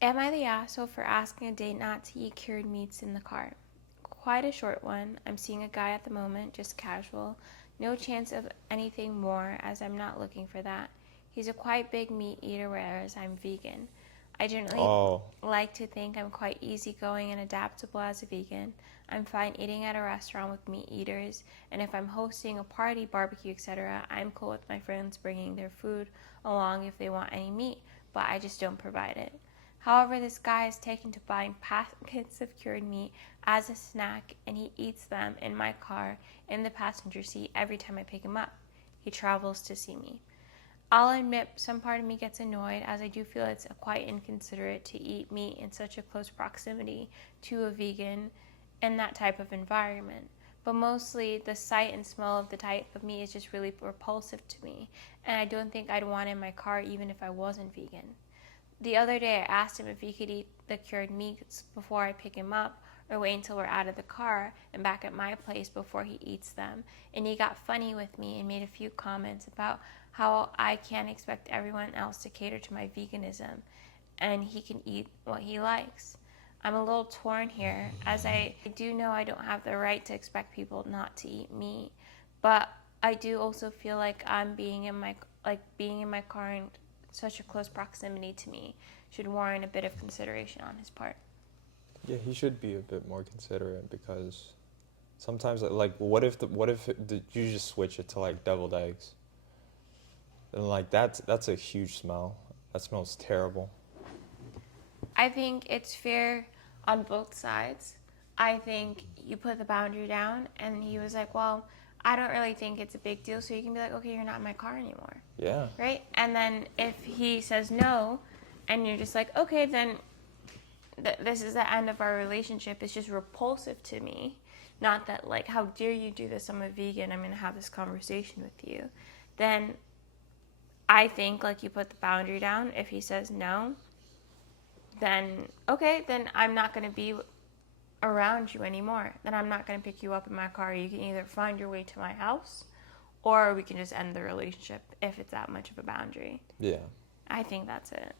Am I the asshole for asking a date not to eat cured meats in the car? Quite a short one. I'm seeing a guy at the moment, just casual. No chance of anything more, as I'm not looking for that. He's a quite big meat eater, whereas I'm vegan. I generally Oh, like to think I'm quite easygoing and adaptable as a vegan. I'm fine eating at a restaurant with meat eaters, and if I'm hosting a party, barbecue, etc., I'm cool with my friends bringing their food along if they want any meat, but I just don't provide it. However, this guy is taken to buying packets of cured meat as a snack, and he eats them in my car in the passenger seat every time I pick him up. He travels to see me. I'll admit some part of me gets annoyed, as I do feel it's quite inconsiderate to eat meat in such a close proximity to a vegan in that type of environment. But mostly the sight and smell of the type of meat is just really repulsive to me, and I don't think I'd want it in my car even if I wasn't vegan. The other day, I asked him if he could eat the cured meats before I pick him up, or wait until we're out of the car and back at my place before he eats them. And he got funny with me and made a few comments about how I can't expect everyone else to cater to my veganism and he can eat what he likes. I'm a little torn here, as I do know I don't have the right to expect people not to eat meat, but I do also feel like I'm being in my car in such a close proximity to me should warrant a bit of consideration on his part. yeah, he should be a bit more considerate because sometimes, like, what if you just switch it to like deviled eggs? And like that's a huge smell. That smells terrible. I think it's fair on both sides. I think you put the boundary down, and he was like, well, I don't really think it's a big deal, so you can be like, okay, you're not in my car anymore. Yeah. Right? And then if he says no, and you're just like, okay, then this is the end of our relationship, it's just repulsive to me. Not that, like, how dare you do this? I'm a vegan, I'm going to have this conversation with you. Then I think, like, you put the boundary down. If he says no, then okay, then I'm not going to be around you anymore. Then I'm not going to pick you up in my car. You can either find your way to my house or we can just end the relationship if it's that much of a boundary. Yeah. I think that's it.